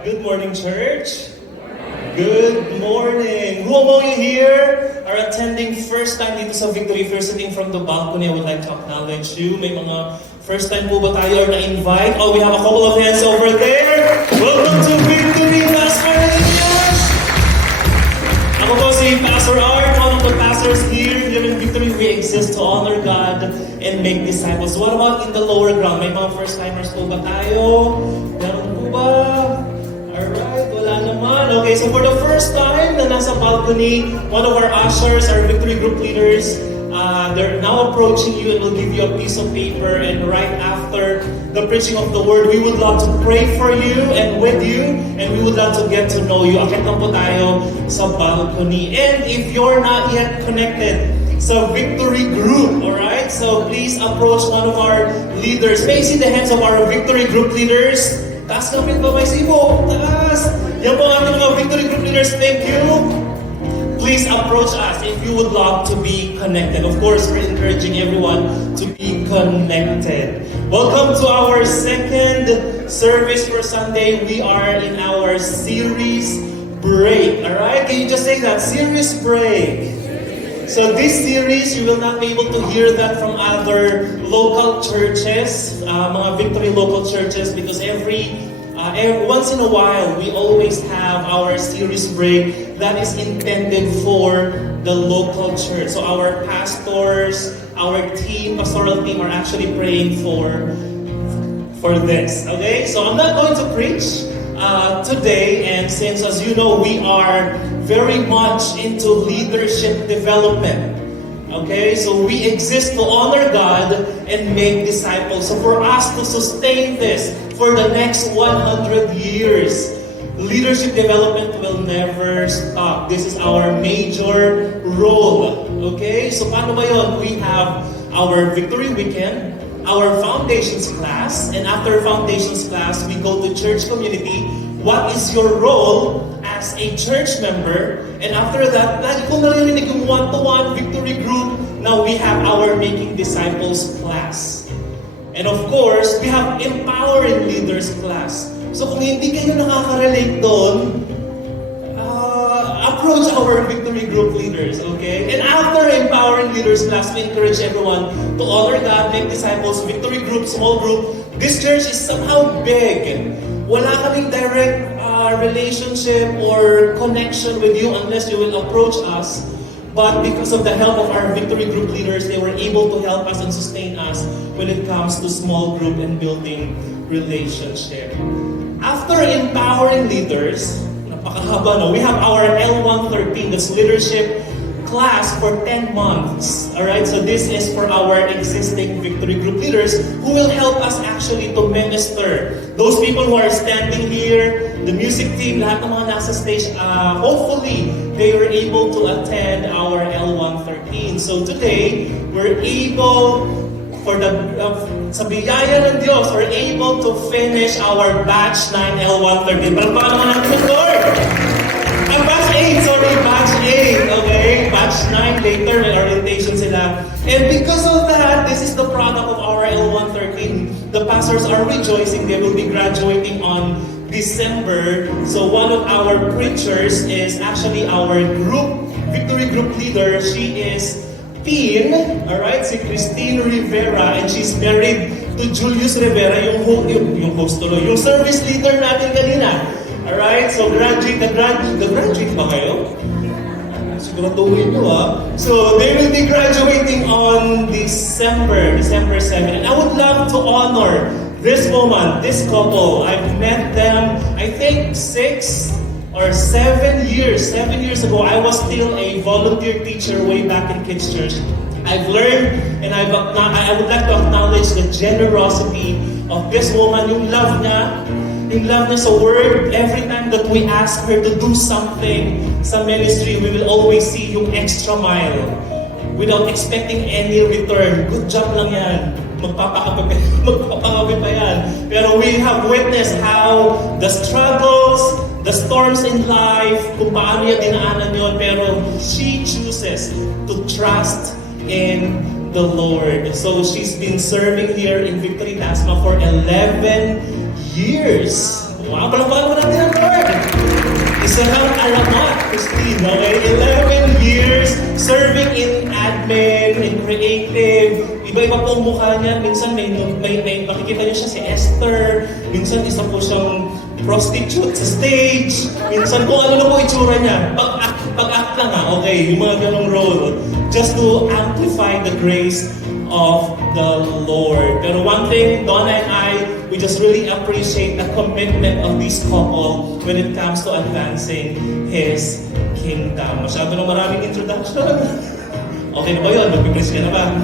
Good morning, church. Good morning. Who among you here are attending first time dito sa Victory? If you're sitting from the balcony, I would like to acknowledge you. May mga first time po ba tayo or na-invite? Oh, we have a couple of hands over there. Welcome to Victory, Pastor Elias. Ako po si Pastor Art, one of the pastors here in Victory. We exist to honor God and make disciples. What about in the lower ground? May mga first timers po ba tayo? Meron po ba? Alright, wala naman. Okay, so for the first time na nasa balcony, one of our ushers, our Victory Group leaders, they're now approaching you and will give you a piece of paper, and right after the preaching of the word, we would love to pray for you and with you, and we would love to get to know you. Akit lang po tayo sa balcony. And if you're not yet connected sa Victory Group, alright, so please approach one of our leaders. May see the hands of our Victory Group leaders. Taas kapit ba may sibo? Taas! Yan po ang ating mga Victory Group leaders. Thank you. Please approach us if you would love to be connected. Of course, we're encouraging everyone to be connected. Welcome to our second service for Sunday. We are in our series break. Alright? Can you just say that? Series break. So this series, you will not be able to hear that from other local churches, mga Victory local churches, because every once in a while, we always have our series break that is intended for the local church. So our pastors, our team, pastoral team are actually praying for this. Okay? So I'm not going to preach today, and since, as you know, we are very much into leadership development. Okay, so we exist to honor God and make disciples. So for us to sustain this for the next 100 years, leadership development will never stop. This is our major role. Okay, so paano ba yun? We have our Victory Weekend, our Foundations class, and after Foundations class, we go to church community. What is your role as a church member? And after that, lagi kong naririnig yung one-to-one Victory Group. Now we have our Making Disciples class. And of course, we have Empowering Leaders class. So kung hindi kayo nakaka-relate doon, approach our Victory Group leaders, okay? And after Empowering Leaders class, we encourage everyone to honor God, make disciples, Victory Group, small group. This church is somehow big. Wala kaming direct relationship or connection with you unless you will approach us. But because of the help of our Victory Group leaders, they were able to help us and sustain us when it comes to small group and building relationship. After Empowering Leaders, napakahaba, no? We have our L113, that's leadership class for 10 months. Alright, so this is for our existing Victory Group leaders who will help us actually to minister. Those people who are standing here, the music team, lahat ng mga nasa stage, hopefully they were able to attend our L113. So today, we're able, for the sa biyaya ng Diyos, we're able to finish our batch 9 L113. Palpakan naman natin ng Lord! Batch 8, sorry, batch 8, okay? Batch 9 later, may orientation sila. And because of that, this is the product of our L113. The pastors are rejoicing. They will be graduating on December. So one of our preachers is actually our group, Victory Group leader. She is Teen, alright, si Christine Rivera, and she's married to Julius Rivera, yung host, yung service leader natin kanina. Alright, so graduate ba kayo? Siguraduhin nyo So they will be graduating on December 7. And I would love to honor this woman, this couple. I've met them, I think 6 or 7 years. 7 years ago, I was still a volunteer teacher way back in Kids Church. I've learned, and I would like to acknowledge the generosity of this woman, yung love niya sa word. Every time that we ask her to do something sa ministry, we will always see yung extra mile without expecting any return. Good job lang yan. Magpapakapi pa yan. Pero we have witnessed how the struggles, the storms in life, kung paano niya dinaanan yun, pero she chooses to trust in the Lord. So she's been serving here in Victory Tasma for 11 years. Wow, palakpakan mo natin. Isa kang alamat, Christine, okay? 11 years serving in admin, in creative. Iba-iba po ang mukha niya. Minsan may makikita niyo siya si Esther. Minsan isa po siyang prostitute sa stage. Minsan kung ano na po itsura niya. Pag-act lang ha, okay? Yung mga ganong role. Just to amplify the grace of the Lord. Pero one thing, Donna and I, we just really appreciate the commitment of this couple when it comes to advancing His kingdom. Masyado na maraming introduction. Okay na ba yun? Mag-press ka na ba?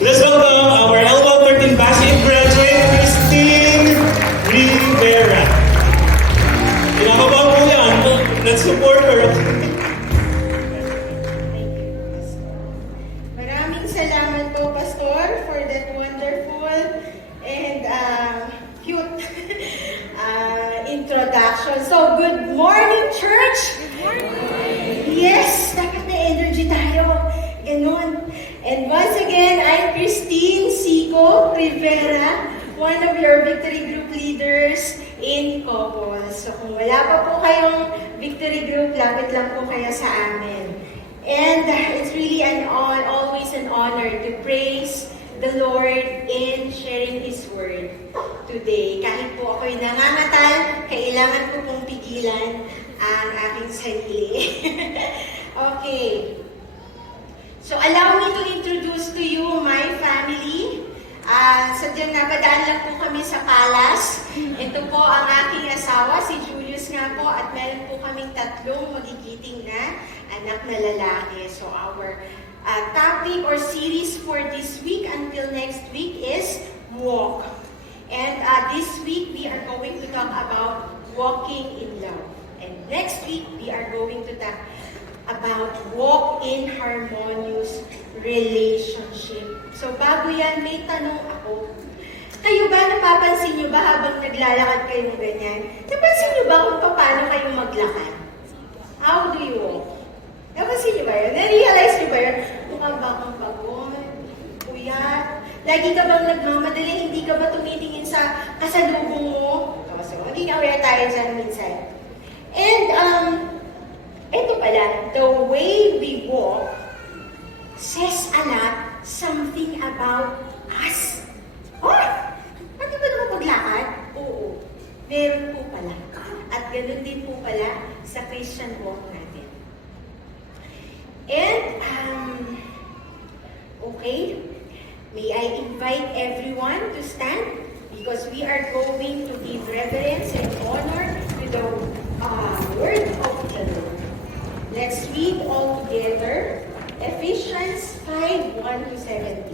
Let's welcome our L1 13 Basic graduate, Christine Rivera. Kinakabaw po yan. Let's support her. Maraming salamat po, Pastor, for that wonderful and cute introduction. So, good morning, church! Good morning! Yes, dapat na energy tayo. Ganon. And once again, I'm Christine Sico Rivera, one of your Victory Group leaders in Copol. So, kung wala pa po kayong Victory Group, lapit lang po kayo sa amin. And it's really always an honor to praise the Lord in sharing His Word today. Kahit po ako'y nangangatal, kailangan ko pong pigilan ang aking sarili. Okay. So allow me to introduce to you my family. Sadyang napadaan lang po kami sa palace. Ito po ang aking asawa, si Julius nga po, at meron po kaming 3 magigiting na anak na lalaki. So our topic or series for this week until next week is Walk. And this week we are going to talk about walking in love. And next week we are going to talk about walk in harmonious relationship. So bago yan, may tanong ako. Kayo ba, napapansin nyo ba habang naglalakad kayo ganyan? Napansin nyo ba kung paano kayo maglakad? How do you walk? Napansin nyo ba yun? Na-realize nyo ba yun? Mukha ba kang pagod? Puyat? Lagi ka bang nagmamadali? Hindi ka ba tumitingin sa kasalubong mo? So, maging aware tayo dyan minsan. And, ito pala, the way we walk says a lot, something about us. Oh! Ano ba naman paglakad? Oo. Meron po pala. At ganun din po pala sa Christian walk natin. And, okay, may I invite everyone to stand because we are going to give reverence and honor to the word of the Lord. Let's read all together Ephesians 5:1-17.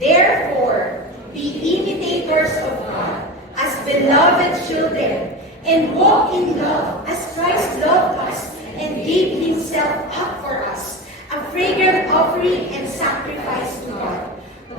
Therefore, be imitators of God as beloved children and walk in love as Christ loved us and gave Himself up for us, a fragrant offering and sacrifice to God.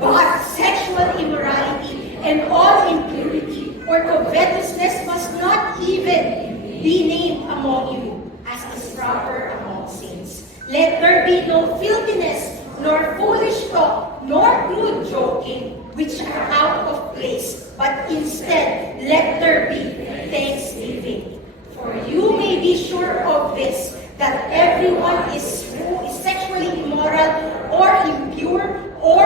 But sexual immorality and all impurity or covetousness must not even be named among you, as is proper among saints. Let there be no filthiness, nor foolish talk, nor crude joking, which are out of place, but instead let there be thanksgiving. For you may be sure of this, that everyone who is sexually immoral or impure or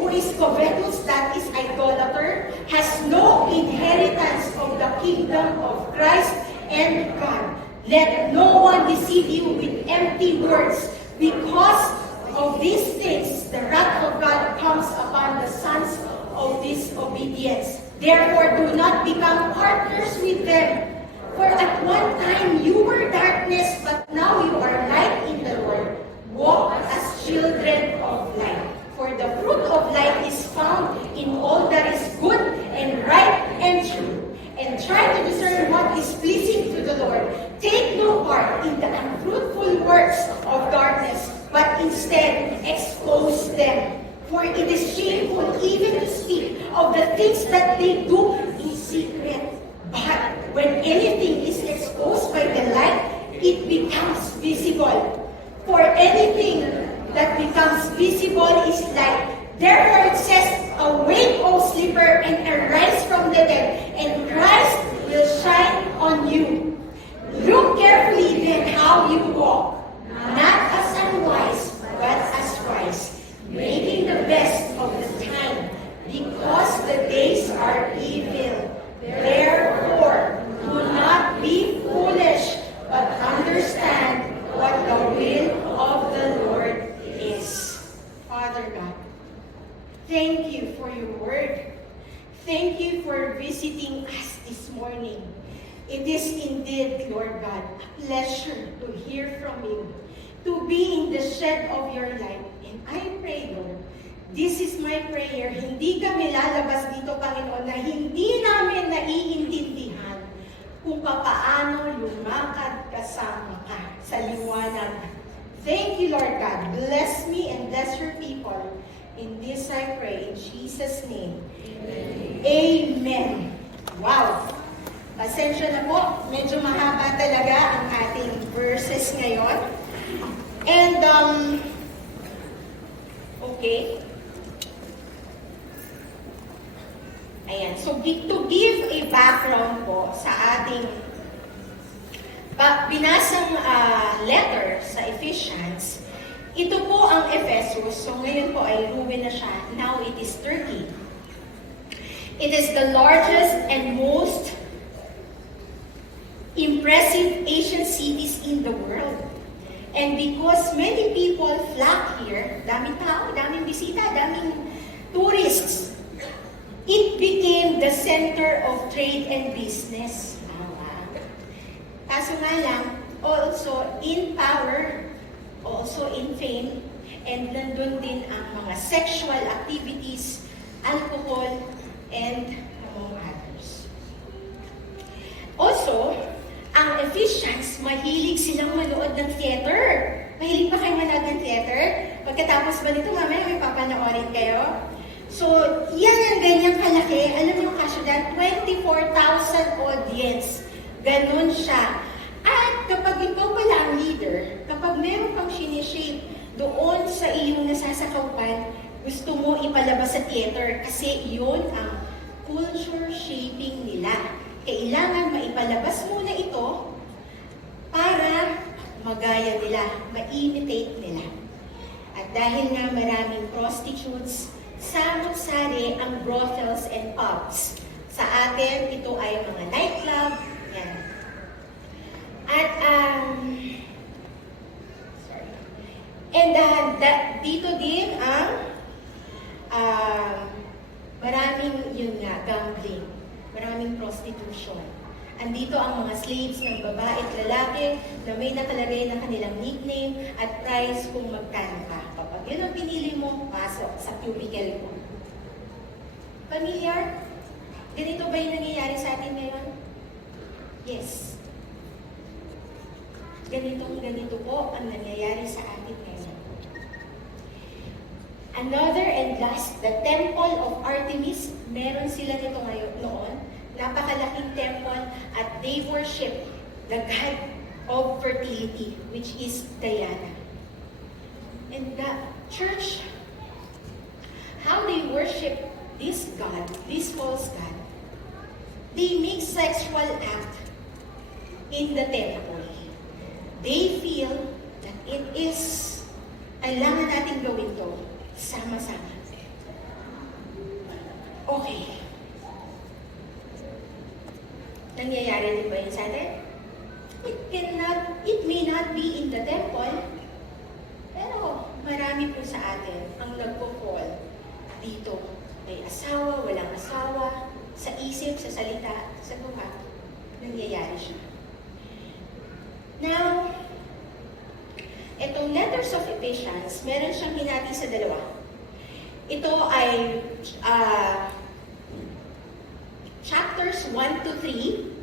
who is covetous, that is idolater, has no inheritance of the kingdom of Christ and God. Let no one deceive you with empty words, because of these things the wrath of God comes upon the sons of disobedience. Therefore do not become partners with them. For at one time you were darkness, but now you are light in the Lord. Walk as children of light. For the fruit of light is found in all that is good and right and true. And try to discern what is pleasing to the Lord. Take no part in the unfruitful works of darkness, but instead expose them. For it is shameful even to speak of the things that they do in secret. But when anything is exposed by the light, it becomes visible. For anything that becomes visible is light. Therefore it says, awake, O sleeper, and arise from the dead, and Christ will shine on you. Look carefully It is indeed, Lord God, a pleasure to hear from you, to be in the shed of your light. And I pray, Lord, this is my prayer. Hindi kami lalabas dito, Panginoon, na hindi namin naiintindihan kung paano lumakad kasama ka sa liwanag. Thank you, Lord God. Bless me and bless your people. In this I pray, in Jesus' name. Amen. Amen. Wow! Pasensya na po, medyo mahaba talaga ang ating verses ngayon. And, okay. Ayan, so to give a background po sa ating binasang letter sa Ephesians, ito po ang Ephesus. So ngayon po ay ruin na siya. Now it is Turkey. It is the largest and most impressive Asian cities in the world. And because many people flock here, daming tao, daming bisita, daming tourists, it became the center of trade and business. Kaso nga lang, also in power, also in fame, and nandun din ang mga sexual activities, alcohol, and among others. Also, ang Ephesians, mahilig silang manood ng theater. Mahilig pa kayo manood ng theater? Pagkatapos ba nito, mamaya may papanoorin kayo? So, yan ang ganyang kalaki. Alam niyo kasya dyan, 24,000 audience. Ganon siya. At kapag ikaw pala ang leader, kapag meron kang sinishape doon sa iyong nasasakaupan, gusto mo ipalabas sa theater kasi iyon ang culture shaping nila. Kailangan maipalabas muna ito para magaya nila, ma-imitate nila. At dahil nga maraming prostitutes, samot-sari ang brothels and pubs. Sa atin, ito ay mga nightclub. Yan. At, sorry. And dito din ang maraming yun nga, gambling. Maraming prostitution. Andito ang mga slaves ng babae at lalaki na may nakalagay na kanilang nickname at price kung magkano ka. Kapag yun ang pinili mo, pasok sa cubicle mo. Familiar? Ganito ba yung nangyayari sa atin ngayon? Yes. Ganito po ang nangyayari sa atin ngayon. Another and last, the Temple of Artemis. Meron sila nito ngayon noon. Napakalaking temple at they worship the god of fertility, which is Diana. And the church, how they worship this god, this false god, they make sexual act in the temple. They feel that it is, kailangan natin gawin to sama-sama. Okay. Nangyayari din ba yun sa atin? It may not be in the temple, pero marami po sa atin ang nagpo-fall dito. May asawa, walang asawa, sa isip, sa salita, sa buhat, nangyayari siya. Now, itong letters of Ephesians, meron siyang hinati sa dalawa. Ito ay chapters 1 to 3.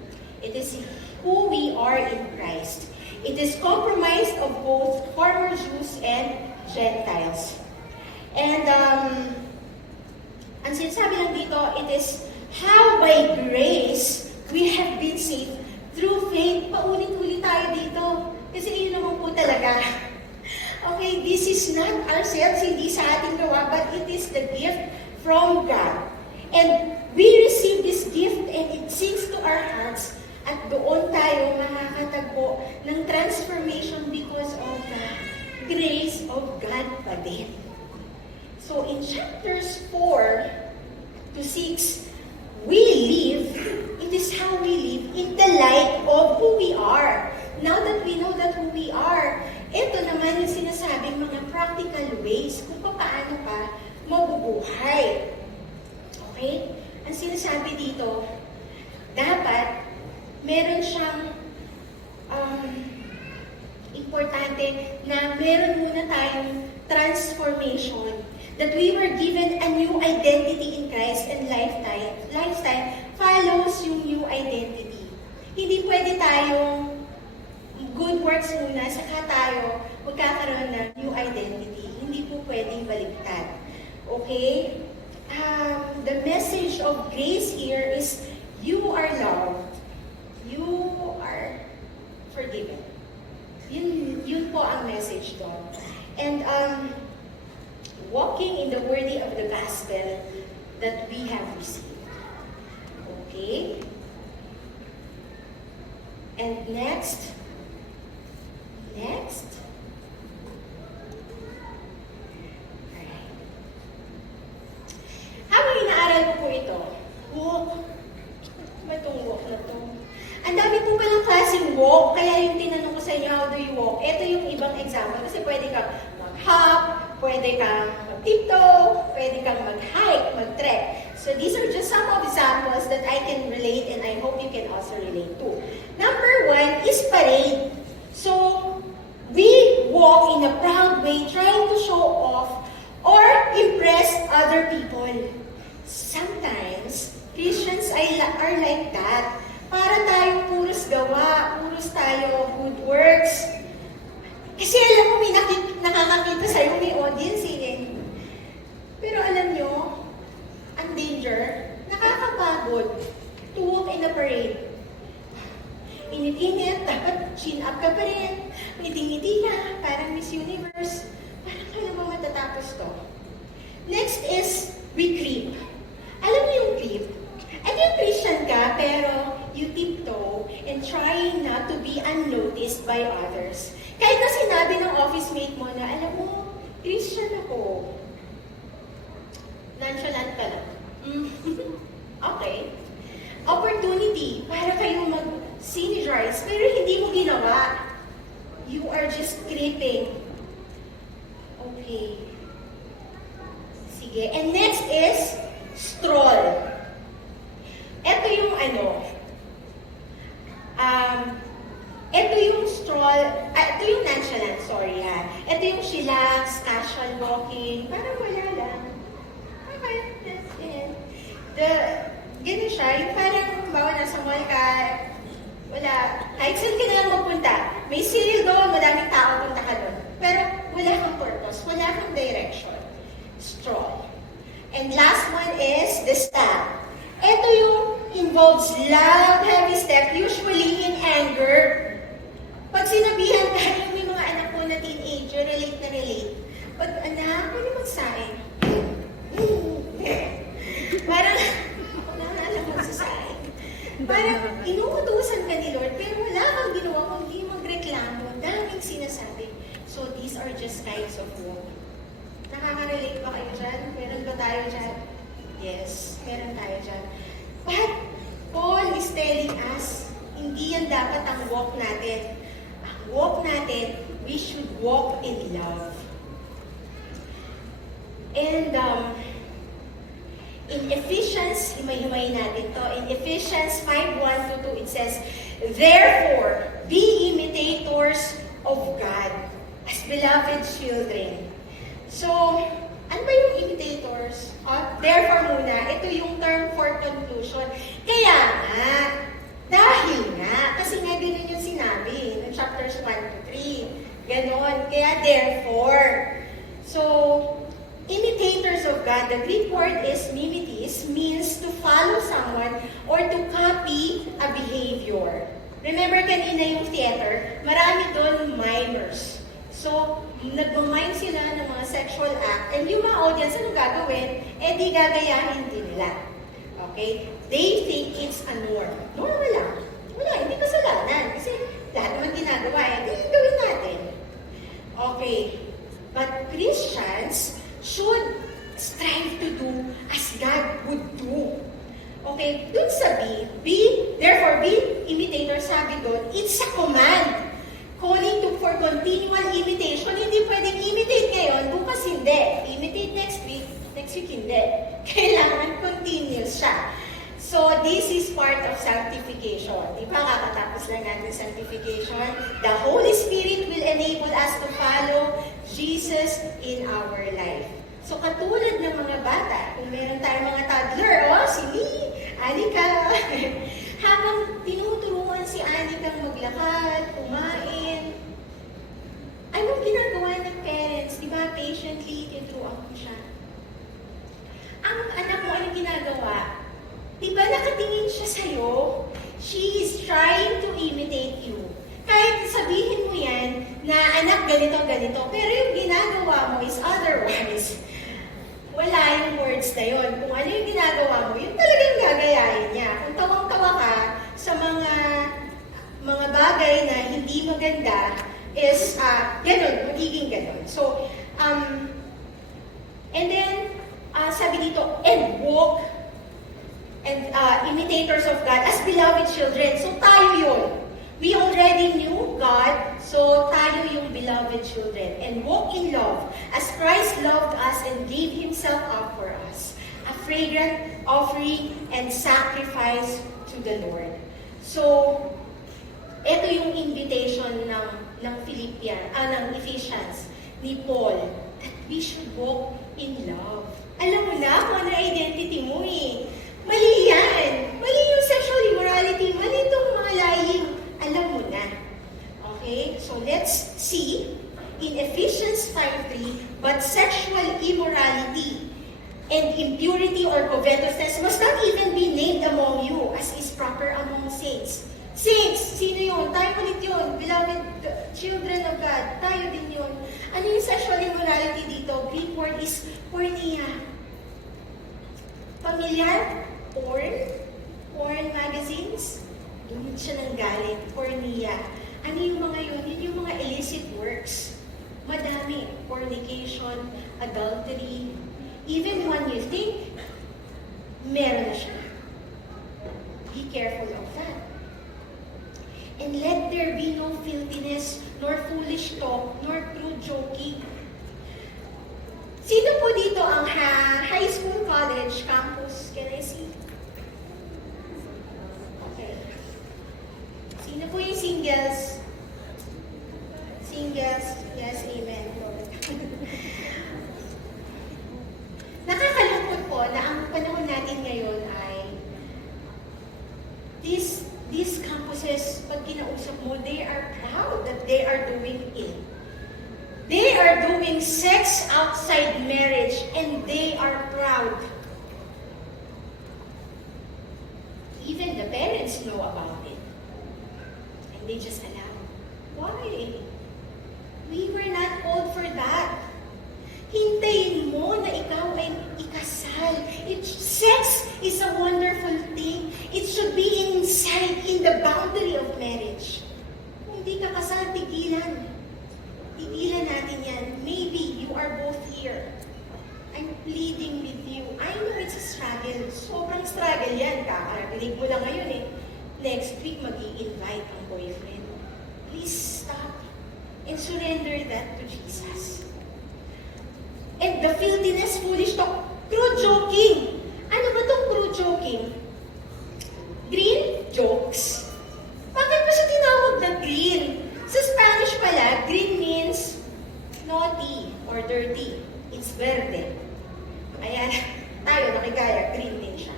It is who we are in Christ. It is comprised of both former Jews and Gentiles. And ang sinasabi lang dito, it is how by grace we have been saved through faith. Paulit-ulit tayo dito. Kasi yun naman po talaga. Okay, this is not ourselves, hindi sa ating gawa, but it is the gift from God. And we receive this gift and it sinks to our hearts at doon tayo makakatagpo ng transformation because of the grace of God pa din. So in chapters 4 to 6, we live, it is how we live in the light of who we are. Now that we know that who we are, ito naman yung sinasabing mga practical ways kung paano ka mabubuhay. Okay? Ang sinasabi dito, dapat meron siyang importante na meron muna tayong transformation. That we were given a new identity in Christ and lifestyle follows yung new identity. Hindi pwede tayong good works muna, saka tayo magkakaroon ng new identity. Hindi po pwedeng baliktad. Okay? The message of grace here is you are loved. You are forgiven. Yun po ang message doon. And walking in the worthy of the gospel that we have received. Okay? And next. Alright. Habang inaaral ko po ito, walk. Ano ba itong walk na to? Ang dami po palang klaseng walk, kaya yung tinanong ko sa inyo, how do you walk? Ito yung ibang example, kasi pwede kang mag-hop, pwede kang mag-tiptoe, pwede kang mag-hike, mag-trek. So these are just some of examples that I can relate and I hope you can also relate to. Number 1 is parade. So, we walk in a proud way, trying to show off or impress other people. Sometimes, Christians are like that. Para tayong puros gawa, puros tayo good works. Kasi alam mo, may nakakakita sa'yo, may audience eh. Pero alam nyo, ang danger, nakakapagod to walk in a parade. Init-init, dapat chin up ka pa rin. Ngiti-ngiti ka, parang Miss Universe. Parang kailan ba matatapos to? Next is, we creep. Alam mo yung creep? Ano yung Christian ka, pero you tiptoe and trying not to be unnoticed by others. Kahit na sinabi ng office mate mo na, alam mo, Christian ako. Nonchalant ka lang. Okay. Opportunity para kayo mag-synergize, pero hindi mo ginawa. You are just creeping. Okay. Sige. And next is stroll. Ito yung ito yung stroll, ito yung nonchalant, sorry ha. Ito yung chillax, casual walking, parang wala lang. Okay, that's it. Ganun siya, yung parang, bawa nasa mall ka, wala, kahit saan ka na lang magpunta, may cereal doon, madaming tao punta ka doon. Pero wala kang purpose, wala kang direction. Stroll. And last one is the step. Ito yung involves loud, heavy step, usually in anger. Pag sinabihan tayo, may mga anak ko na teenager, relate na relate. Pag anak, pwede magsaing. Parang, ako na alam magsasaing. Parang inuutusan ka ni Lord, pero wala kang ginawa kundi magreklamo. Daming sinasabi. So these are just kinds of walk. Nakaka-relate ba kayo dyan? Meron ba tayo dyan? Yes, meron tayo dyan. But Paul is telling us, hindi yan dapat ang walk natin. Ang walk natin, we should walk in love. And in Ephesians, himay-himay natin to. In Ephesians 5:1-2, it says, therefore, be imitators of God as beloved children. So, ano ba yung imitators? Therefore muna, ito yung term for conclusion. Kaya nga, dahil nga, kasi nga ganun yung sinabi ng chapters 1-3. Ganon. Kaya therefore. So, imitators of God, the Greek word is mimetis, means to follow someone or to copy a behavior. Remember kanina yung theater, marami doon mimers. So, nagmamime sila ng mga sexual act, and yung mga audience, anong gagawin? Eh, di gagayahin din nila. Okay? They think it's a norm. Normal lang. Wala, hindi kasalanan. Kasi lahat naman ginagawa, eh, gawin natin. Okay. But Christians should strive to do as God would do. Okay? Dun sa therefore, be imitators, sabi doon, it's a command. Calling for continual imitation. Hindi pwedeng imitate ngayon, bukas hindi. Imitate next week hindi. Kailangan continuous siya. So, this is part of sanctification. Di ba, kakatapos lang natin sanctification. The Holy Spirit will enable us to follow Jesus in our life. So, katulad ng mga bata, kung meron tayong mga toddler, si Anika, habang tinuturuan si Anika maglakad, kumain, anong ginagawa ng parents? Di ba, patiently, tinuturuan ko siya. Ang anak mo, anong ginagawa? Di ba nakatingin siya sa'yo? She is trying to imitate you. Kahit sabihin mo yan na anak ganito, pero yung ginagawa mo is otherwise. Wala yung words na yun. Kung ano yung ginagawa mo, yun talagang gagayahin niya. Kung tawang-tawa ka sa mga bagay na hindi maganda, is ganun, magiging ganun. So, and then, sabi dito, and walk and imitators of God as beloved children. So tayo yun. We already knew God, so tayo yung beloved children. And walk in love as Christ loved us and gave Himself up for us. A fragrant offering and sacrifice to the Lord. So, ito yung invitation ng Ephesians ni Paul, that we should walk in love. Alam mo na kung ano identity mo eh. Mali yan. Mali yung sexual immorality. Mali itong mga lying. Alam mo na. Okay? So let's see in Ephesians 5:3, but sexual immorality and impurity or covetousness must not even be named among you as is proper among saints. Saints, sino yun? Tayo ulit yun. Beloved children of God. Tayo din yun. Ano yung sexual immorality dito? Greek word is porneia. Familiar? Porn magazines? Doon siya nang galing. Porneia. Ano yung mga yun? Yun yung mga illicit works. Madami. Fornication, adultery. Even when you think, meron na siya. Be careful of that. And let there be no filthiness, nor foolish talk, nor crude joking. Sino po dito ang high school, college, campus? Can I see? Okay. Sino po yung singles? Singles? Yes, amen. Nakakalungkot po na ang panahon natin ngayon ay these campuses, pag kinausap mo, they are proud that they are doing it. They are doing sex outside marriage and they are proud. Even the parents know about it. And they just allow. Why? We were not called for that. Hintayin mo na ikaw ay ikasal. Sex is a wonderful thing. It should be inside, in the boundary of marriage. Kung hindi ka kasal, tigilan. Tigilan natin yan. Maybe you are both here. I'm pleading with you. I know it's a struggle. Sobrang struggle yan. Kakarabilig mo lang ngayon eh. Next week, mag-i-invite ang boyfriend. Please stop and surrender that to Jesus. And the filthiness, foolish talk, crude joking. Ano ba itong crude joking? Green jokes. Bakit ba siya tinawag na green? Sa Spanish pala, green means naughty or dirty. It's verde. Ayan, tayo nakigaya, green din siya.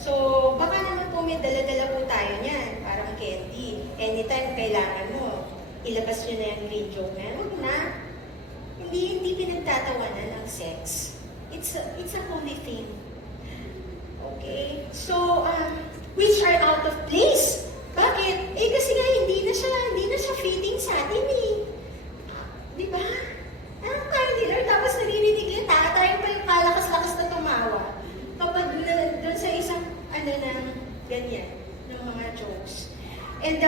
So, baka naman po may dala-dala po tayo niyan, parang candy. Anytime kailangan mo, ilabas nyo na yung green joke na yan. Huwag na. Hindi pinagtatawanan ng sex. It's a holy thing. Okay? So, which are out of place. Bakit? Kasi nga hindi na siya fitting sa atin eh. Di ba? Anong kaya ni Lord? Tapos naririnig niya, tayo pa yung kalakas-lakas na tumawa. Kapag doon sa isang, ganyan, ng mga jokes. And,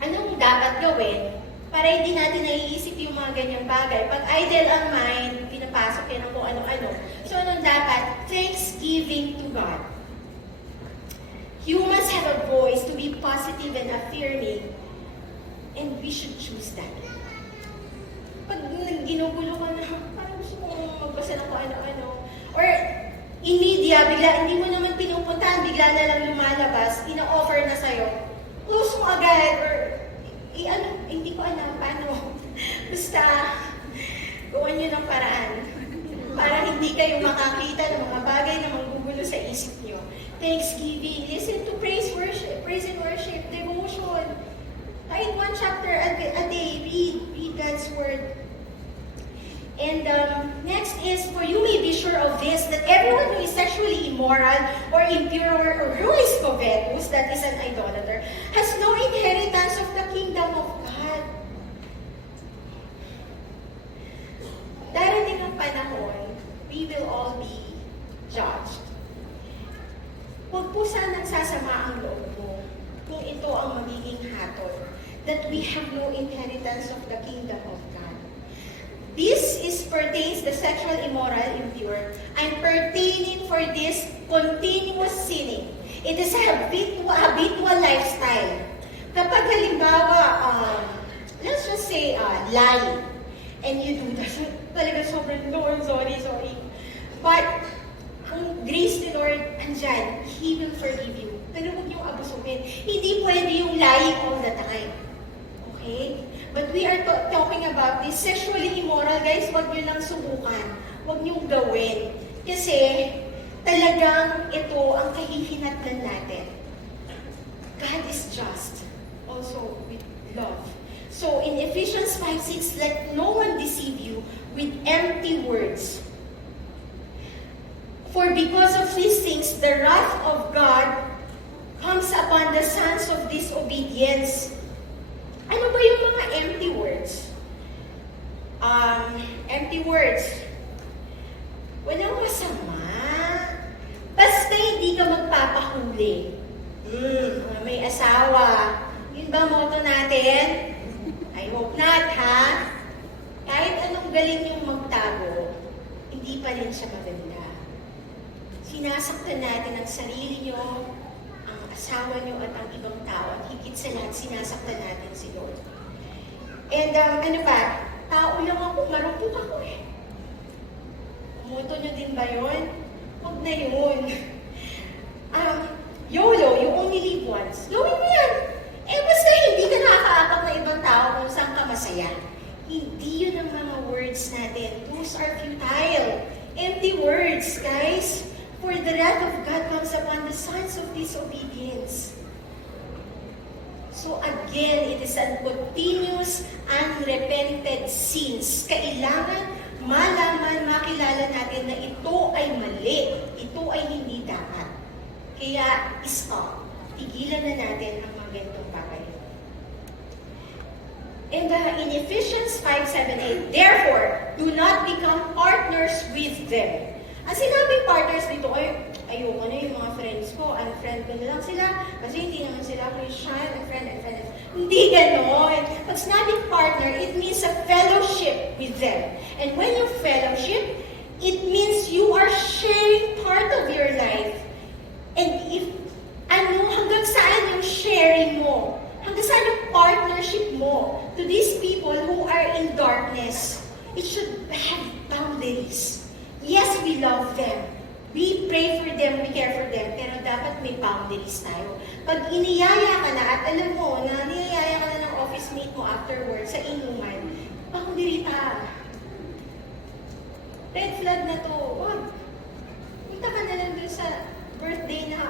anong dapat gawin para hindi natin naiisip yung mga ganyang bagay? Pag idle ang mind, pinapasok yan kung ano-ano. So, anong dapat? Thanksgiving to God. Humans have a voice to be positive and affirming, and we should choose that. Pag ginugulo ka na, parang gusto mo magbasa ng kung ano-ano, or in media, bigla, hindi mo naman pinupuntahan, bigla na lang lumalabas, ina-offer na sa'yo. Close mo agad, or, ano, hindi ko alam, paano. Basta, gawan nyo ng paraan. Para hindi kayo makakita ng mga bagay na manggugulo sa isip nyo. Thanksgiving, listen to praise and worship, devotion. Kahit one chapter a day, read God's word. And next is, for you may be sure of this, that everyone who is sexually immoral or impure or who is covetous, that is an idolater, has no inheritance of the kingdom of God. Darating ang panahon, we will all be judged. Huwag po sanang sasama ang loob mo kung ito ang magiging hatol, that we have no inheritance of the kingdom of God. This pertains the sexual immoral, impure. I'm pertaining for this continuous sinning. It is a habitual lifestyle. Kapag halimbawa, let's just say, lying, and you do that, talaga sobrang, Lord, sorry. But, ang grace ni Lord, andyan, He will forgive you. Pero huwag niyong abusuhin. Hindi pwede yung lying all the time. Okay? But we are talking about this sexually immoral. Guys, huwag niyo nang subukan. Huwag niyong gawin. Kasi, talagang ito ang kahihinatnan natin. God is just. Also, with love. So, in Ephesians 5:6, let no one deceive you with empty words. For because of these things, the wrath of God comes upon the sons of disobedience. Ano ba yung mga empty words? Empty words. Walang masama. Basta hindi ka magpapahuli. May asawa. Yun ba motto natin? I hope not, ha? Kahit anong galing yung magtago, hindi pa rin siya maganda. Sinasaktan natin ang sarili nyo, ang asawa nyo, at ang ibang tao. At higit sa lahat, sinasaktan natin si Lord. And ano pa? Tao lang ako, marupok ako eh. Moto nyo din ba yun? Huwag na yun. YOLO, you only live once. Gawin mo yan. Basta hindi ka nakakaapak na ibang tao kung saan ka masaya. Hindi yun ang mga words natin. Those are futile. Empty words, guys. For the wrath of God comes upon the sons of disobedience. So again, it is a continuous unrepented sins. Kailangan malaman, makilala natin na ito ay mali. Ito ay hindi dapat. Kaya stop. Tigilan na natin ang mga ganitong bagay. And in Ephesians 5:7-8, therefore, do not become partners with them. Ang sinabing partners dito, ayoko na yung mga friends ko, unfriend ko na lang sila, kasi hindi naman sila Christian, unfriend. Hindi ganon. Pag sinabing partner, it means a fellowship with them. And when you fellowship, it means you are sharing part of your life. And if, hanggang saan yung sharing mo? Hanggang saan yung partnership mo to these people who are in darkness? It should have boundaries. Yes, we love them. We pray for them, we care for them, pero dapat may boundaries tayo. Pag iniyaya ka na, at alam mo na niyaya ka na ng office mate mo afterwards sa inuman, boundary ka. Red flag na to. Wag. Punta ka na lang dun sa birthday na,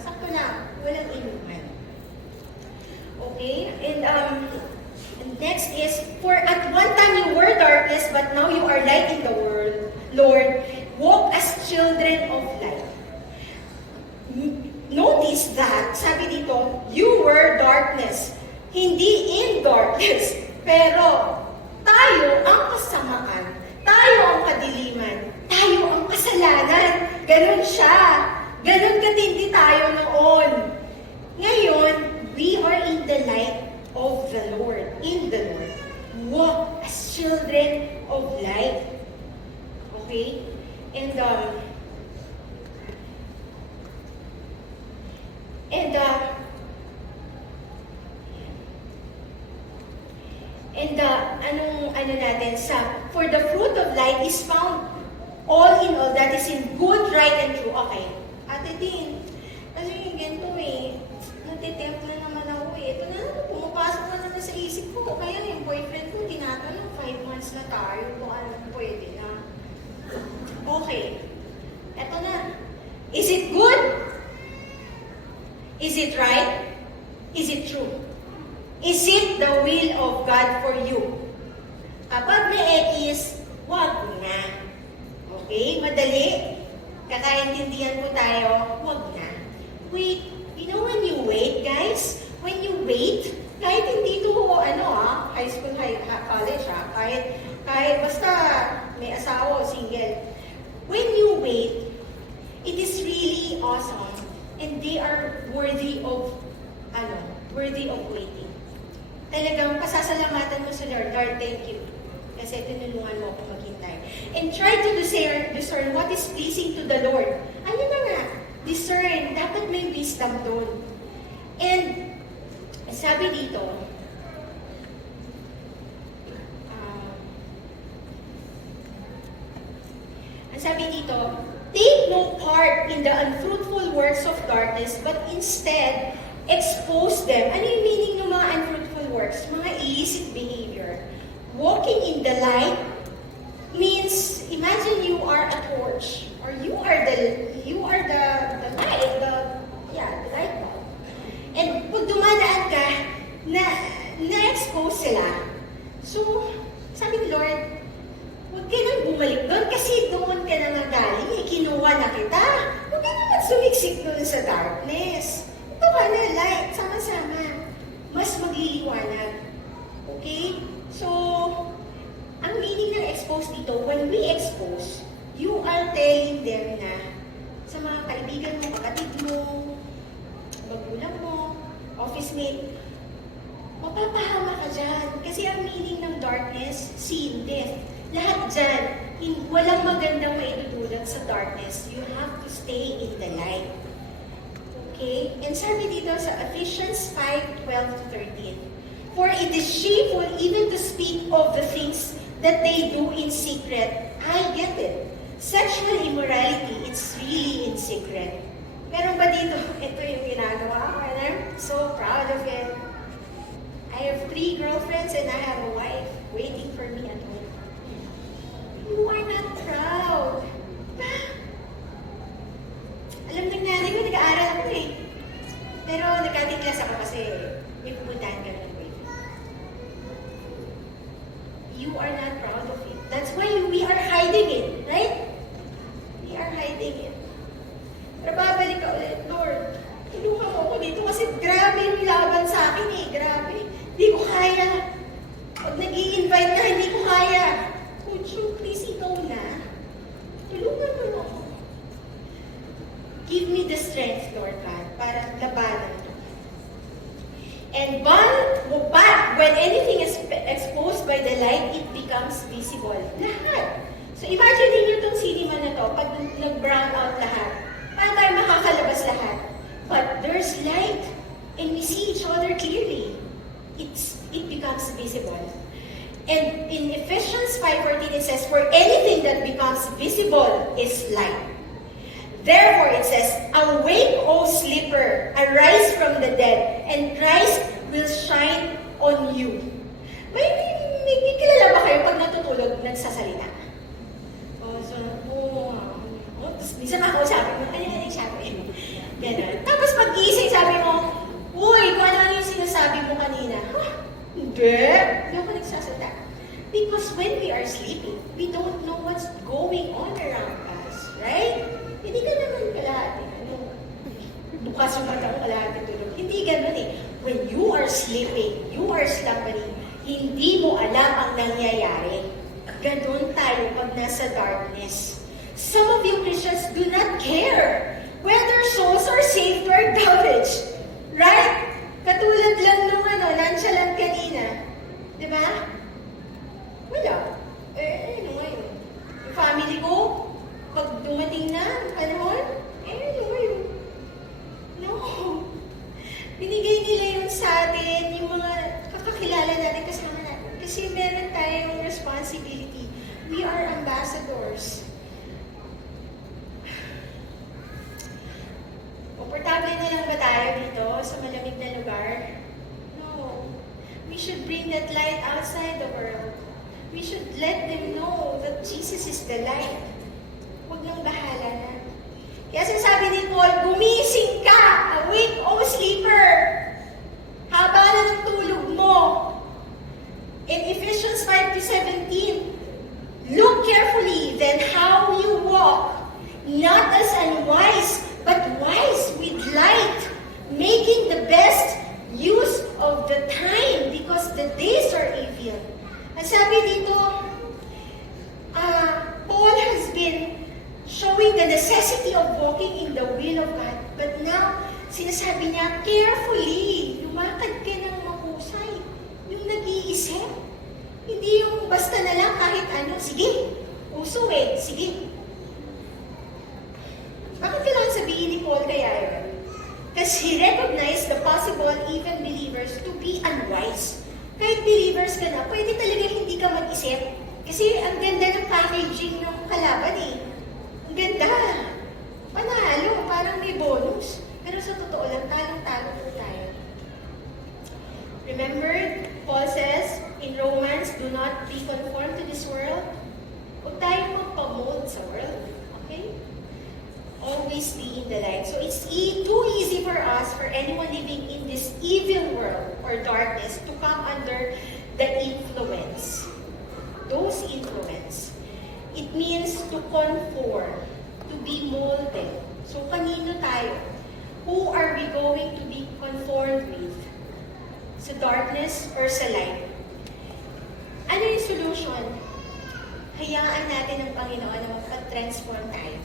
sakto lang, walang inuman. Okay? And next is, for at one time you were darkness, but now you are light in the world. Lord, walk as children of light. Notice that, sabi dito, you were darkness. Hindi in darkness. Pero, tayo ang kasamaan. Tayo ang kadiliman. Tayo ang kasalanan. Ganon siya. Ganon katindi tayo noon. Ngayon, we are in the light of the Lord. In the Lord. Walk as children of light. Okay? And anong natin sa, for the fruit of light is found all in all that is in good, right, and true. Okay. Ate Din, kasi ganito eh, natitempt na naman ako eh. Ito na naman, pumapasok na naman sa isip ko. Kaya yung boyfriend ko, tinatanong, 5 months na tayo, baka naman pwede na. Okay. Ito na. Is it good? Is it right? Is it true? Is it the will of God for you? Kapag may X, wag na. Okay? Madali. Kakaintindihan po tayo, wag na. Wait. You know when you wait, guys? When you wait, kahit hindi to, high school, college, kahit basta may asawa o single. When you wait, it is really awesome. And they are worthy of waiting. Talagang pasasalamatan mo sa Lord. Lord, thank you. Kasi tinulungan mo ako maghintay. And try to discern what is pleasing to the Lord. Ano na nga? Discern. Dapat may wisdom doon. And sabi dito, take no part in the unfruitful works of darkness, but instead, expose them. Ano yung meaning ng mga unfruitful works? Mga illicit behavior. Walking in the light means, imagine you are a torch, or you are the light, the light bulb. And pag dumadaan ka, na-expose sila. So, sabi ni Lord, huwag ka nang bumalik doon kasi doon ka na nagaling, kinuha na kita. Huwag ka naman sumiksik doon sa darkness. Ito ka na, light, sama-sama. Mas magliliwanag. Okay? So, ang meaning ng expose dito, when we expose, you are telling them na sa mga kaibigan mo, kapatid mo, magulang mo, office mate, mapapahama ka dyan. Kasi ang meaning ng darkness, sin, death. Lahat dyan, walang magandang maitutulad sa darkness. You have to stay in the light. Okay? And sabi dito sa Ephesians 5:12-13, for it is shameful even to speak of the things that they do in secret. I get it. Sexual immorality, it's really in secret. Meron ba dito? Ito yung ginagawa ko and I'm so proud of it. I have 3 girlfriends and I have a wife waiting for me at home. You are not proud. Alam ng nanay ko, nag-aaral ako eh. Pero nagkatiklas ako kasi may pupuntahan ka ng way. You are not proud of it. That's why we are hiding it, right? We are hiding it. Pero babalik ka ulit, Lord. Tulungan mo ako dito kasi grabe yung laban sa akin eh. Grabe. Hindi ko kaya. Pag nag-i-invite ka, hindi ko kaya. Could you please ikaw na? Tulungan mo ako. Give me the strength, Lord God, para labanan ito. And when anything is exposed by the light, it becomes visible. Lahat. So imagine niyo itong cinema na to, pag nag-brown out lahat, paano tayo makakalabas lahat? But there's light, and we see each other clearly. It becomes visible. And in Ephesians 5:14 it says, for anything that becomes visible is light. Therefore it says, awake, O sleeper, arise from the dead, and Christ will shine on you. May kilala ba kayo pag natutulog, nagsasalita? Minsan ako sabi mo, ano sabi mo? Ganun. Tapos pag-iisip, sabi mo, uy, kung ano yung sinasabi mo kanina. Hindi. Hindi ako nagsasalita. Because when we are sleeping, we don't know what's going on around us. Right? Hindi ka naman kalahati. Bukas yung mata mo kalahati tulog. Hindi ganun eh. When you are sleeping, you are slumbering, hindi mo alam ang nangyayari. Ganun tayo pag nasa darkness. Some of you Christians do not care whether souls are saved or garbage. Right? Katulad lang nung nonchalant kanina. Di ba? Wala. Ano ngayon? Yung family ko, pag dumating na ang panahon, ano ngayon? No. Binigay nila yun sa atin, yung mga kakakilala natin kasama natin. Kasi meron tayong responsibility. We are ambassadors. should bring that light outside the world. We should let them know that Jesus is the light. Huwag nang bahala na. Kaya sinasabi ni Paul, gumising ka! Awake, O sleeper! Haba na ng tulog mo. In Ephesians 5:17, look carefully then how you walk, not as unwise, but wise with light, making the best use of the time because the days are evil. Ang sabi dito, Paul has been showing the necessity of walking in the will of God. But now, sinasabi niya, carefully, lumakad ka ng mahusay. Yung nag-iisip. Hindi yung basta na lang kahit ano, sige, uso sige. Bakit kailangan sabihin ni Paul kaya yun? Because he recognized the possible even believers to be unwise. Kahit believers ka na, pwede talaga hindi ka mag-isip. Kasi ang ganda ng packaging ng kalaban Ang ganda. Panalo, parang may bonus. Pero sa totoo lang, talong-talo po tayo. Remember, Paul says in Romans, do not be conformed to this world. Huwag tayong magpamold sa world. Okay? Always be in the light. So it's too easy for us, for anyone living in this evil world or darkness, to come under the influence. Those influence. It means to conform, to be molded. So kanino tayo? Who are we going to be conformed with? Sa darkness or sa light? Ano yung solution? Hayaan natin ang Panginoon na magpa-transform tayo.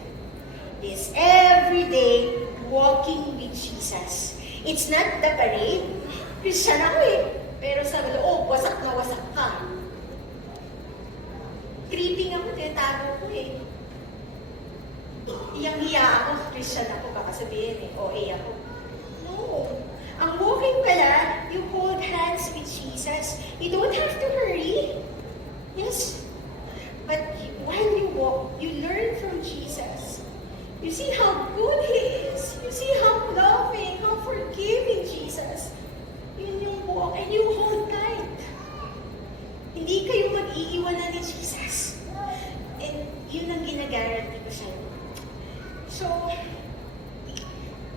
This everyday walking with Jesus. It's not the parade. Christian ako Pero sa loob, wasak na wasak ka. Creeping ako, tinatago ko Iyang-hiya ako, Christian ako, baka sabihin OA ako. No. Ang walking pala, you hold hands with Jesus. You don't have to hurry. Yes. But while you walk, you learn from Jesus. You see how good He is. You see how loving, how forgiving Jesus. Yun yung walk, and you hold tight. Hindi kayo mag-iiwanan ni Jesus. And yun ang ginaguarantee ko sa inyo. So,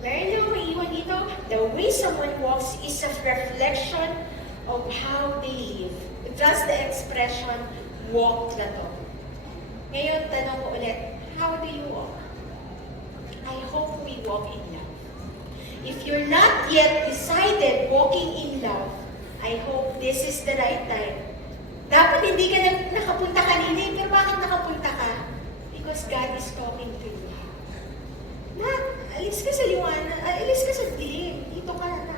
meron yung maiiwan dito, the way someone walks is a reflection of how they live. Just the expression, walk na to. Ngayon, tanong ko ulit, how do you walk? I hope we walk in love. If you're not yet decided walking in love, I hope this is the right time. Dapat hindi ka nakapunta kanina, pero bakit nakapunta ka? Because God is talking to you. Not, alis ka sa liwanag, alis ka sa dilim, dito ka na.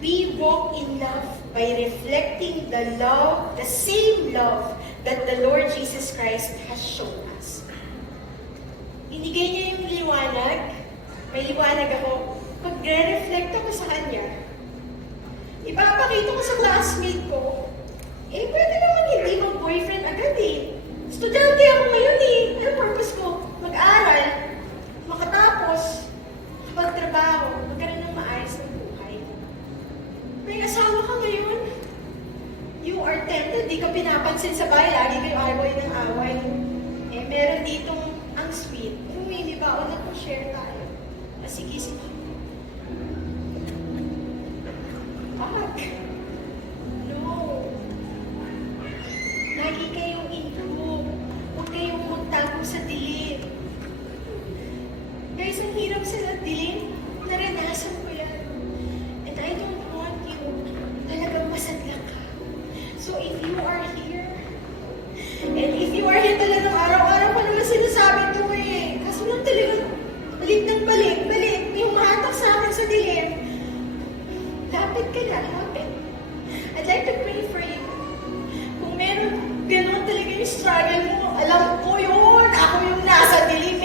We walk in love by reflecting the love, the same love that the Lord Jesus Christ has shown us. Binigay niya yung liwanag, may liwanag ako, pag-reflect ako sa Kanya. Ipapakita ko sa classmate ko, pwede naman hindi mag-boyfriend agad Estudyante ako ngayon Ano purpose ko? Mag-aral, makatapos, magtrabaho, magkaroon ng maayos ng buhay. May asawa ka ngayon. You are tempted, di ka pinapansin sa bahay, lagi kayo away ng away. Meron ditong ang sweet. Hindi ba? O share tayo. Sige. No. Lagi kayong improve. Huwag kayong magtago sa dilim. Guys, ang hirap sa dilim. Naranasan ko yan. And I don't want you talagang masadlang ka. So if you are here, and if you are here talagang araw-araw ko naman sinasabi ito Kaso lang talagang balik. Yung mahatak sa akin sa dilim. Lapit ka na, lapit. I'd like to pray for you. Kung meron gano'n talaga yung struggle mo, alam ko yun. Ako yung nasa dilim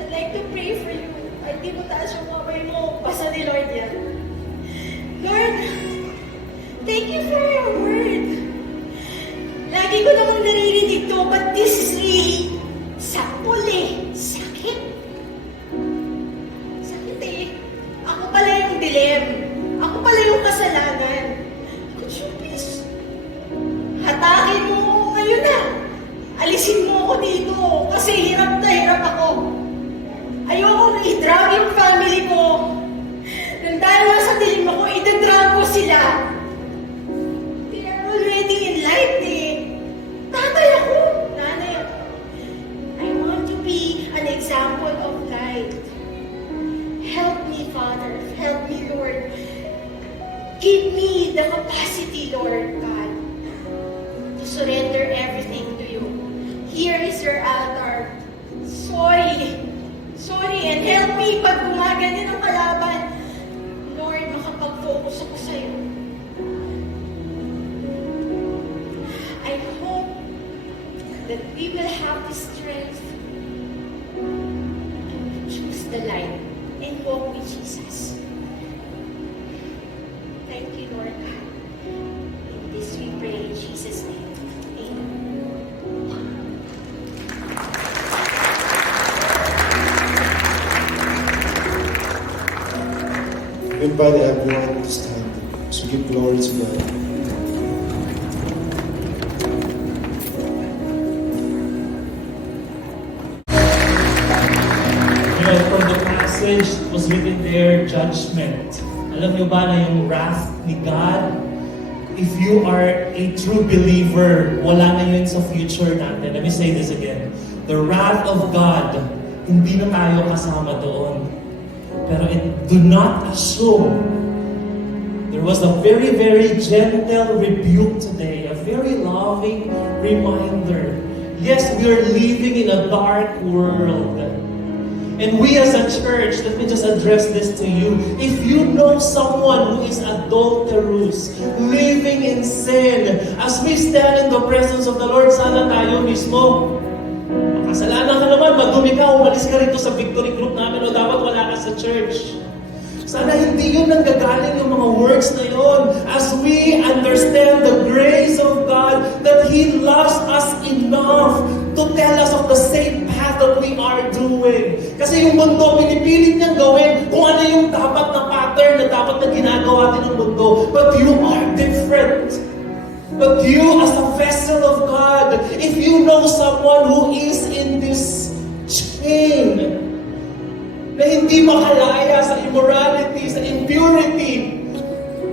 I'd like to pray for you. At di mo taas yung kamay mo. Basta ni Lord yan. Lord, thank you for your word. Lagi ko namang naririnig to, but this is really sakpol Sakit. Ako pala yung dilim. Ako pala Give me the capacity, Lord God, to surrender everything to you. Here is your altar. Sorry, and help me pag gumaganyan ang kalaban. Lord, makapag-focus ako sa'yo. I hope that we will have the strength to choose the light and walk with Jesus. Thank you, Lord God. In this we pray in Jesus' name. Amen. We invite everyone to stand to give glory to God. From the passage was written there, judgment. Alam niyo ba na yung wrath ni God, if you are a true believer, wala na yun sa future natin. Let me say this again. The wrath of God, hindi na tayo kasama doon. Pero do not assume. There was a very, very gentle rebuke today, a very loving reminder. Yes, we are living in a dark world. And we as a church, let me just address this to you. If you know someone who is adulterous, living in sin, as we stand in the presence of the Lord, sana tayo mismo, makasalanan ka naman, madumi ka, umalis ka rito sa victory group namin o dapat wala ka sa church. Sana hindi yun nanggagaling yung mga words na yun. As we understand the grace of God, that He loves us enough to tell us of the same path that we are doing. Kasi yung mundo, pinipilit niyang gawin kung ano yung dapat na pattern na dapat na ginagawa din ng mundo. But you are different. But you as a vessel of God, if you know someone who is in this chain, na hindi makalaya sa immorality, sa impurity,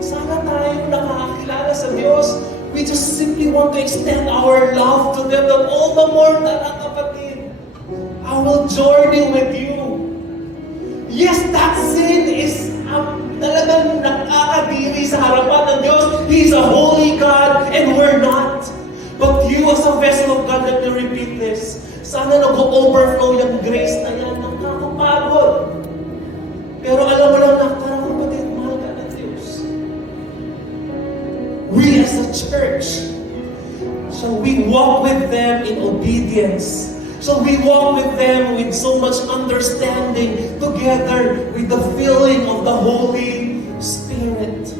sana tayo nakakakilala sa Diyos. We just simply want to extend our love to them, that all the more na kapatid, I will journey with you. Yes, that sin is talagang nakakadiri sa harapan ng Diyos. He's a holy God and we're not. But you as a vessel of God, let me repeat this. Sana nag-overflow yung grace na yan. Nakakapagod. Pero alam mo lang na, parang kapatid, mahal ka ng Diyos. We as a church, shall we walk with them in obedience? Shall we walk with them with so much understanding together with the filling of the Holy Spirit?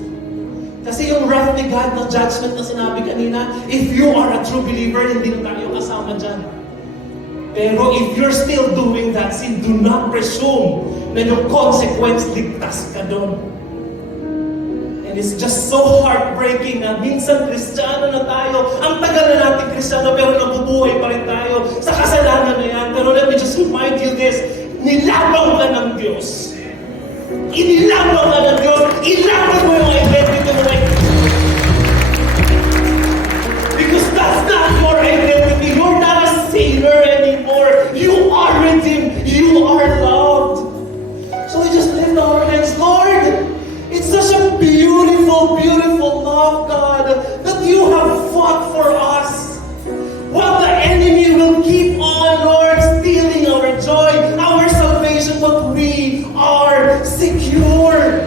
Kasi yung wrath ni God, ng judgment na sinabi kanina, if you are a true believer, hindi na tayo kasama dyan. Pero if you're still doing that sin, do not presume na yung consequence, ligtas ka doon. And it's just so heartbreaking na minsan Kristiyano na tayo, ang tagal na natin Kristiyano, pero nabubuhay pa rin tayo sa kasalanan na yan. Pero let me just remind you this, nilabaw ka ng Diyos. Inilabaw ka ng Diyos. Ilabaw mo yung identity mo. Because that's not your identity. You're not a sinner anymore. You are redeemed. You are loved. So we just lift our hands, Lord. It's such a beautiful, beautiful love, God, that you have fought for us. While the enemy will keep on, Lord, stealing our joy, our salvation, but we are secure.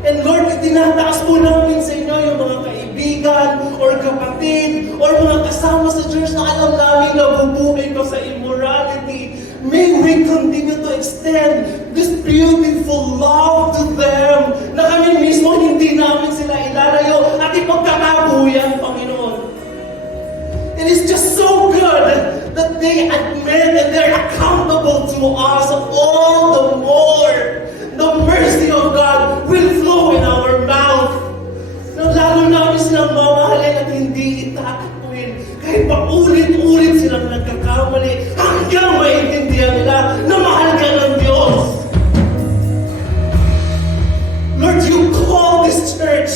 And Lord, tinataas po namin sa inyo yung mga kaibigan, or kapatid, or mga kasama sa church na alam namin na bubuhay pa sa immorality. May we continue to extend this beautiful love to them na kami mismo hindi namin sila ilalayo at ipagkakabuyan, Panginoon. And it's just so good that they admit and they're accountable to us. All the more the mercy of God will flow in our mouth. Na lalo namin silang mamahalin at hindi itatapuin. Kahit pa ulit-ulit silang nagkakamali hanggang maintindihan nila na mahal ka ng Diyos. Lord, you call this church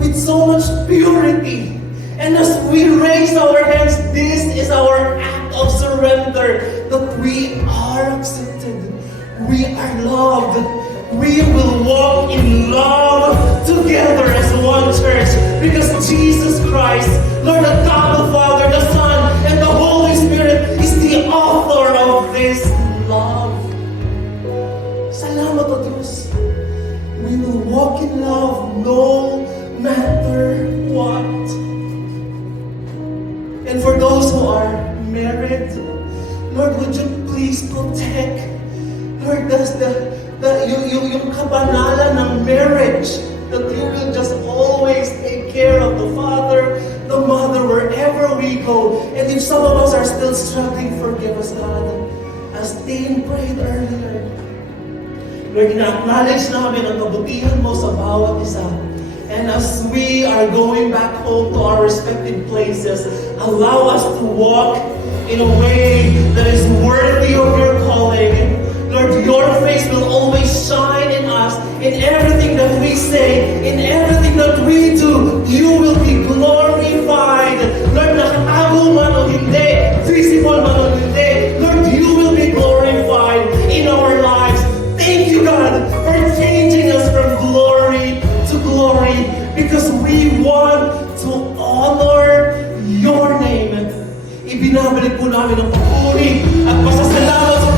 with so much purity. And as we raise our hands, this is our act of surrender, that we are accepted. We are loved. We will walk in love Because Jesus Christ, Lord, the God the Father, the Son, and the Holy Spirit is the author of this love. Salamat o Diyos. We will walk in love no matter what. And for those who are married, Lord, would you please protect, Lord, yung kabanalan ng marriage, that you will just always take care of the father, the mother, wherever we go. And if some of us are still struggling, forgive us, God. As Dean prayed earlier, Lord, ina-acknowledge namin ang kabutihan mo sa bawat isa. And as we are going back home to our respective places, allow us to walk in a way that is worthy of your calling. Lord, your face will always shine in us, in everything that we say, in everything that we do. You will be glorified. Lord, nakatago man o hindi, visible man o hindi, Lord, you will be glorified in our lives. Thank you, God, for changing us from glory to glory, because we want to honor your name. Ibinabalik po namin ang papuri at pasasalamat sa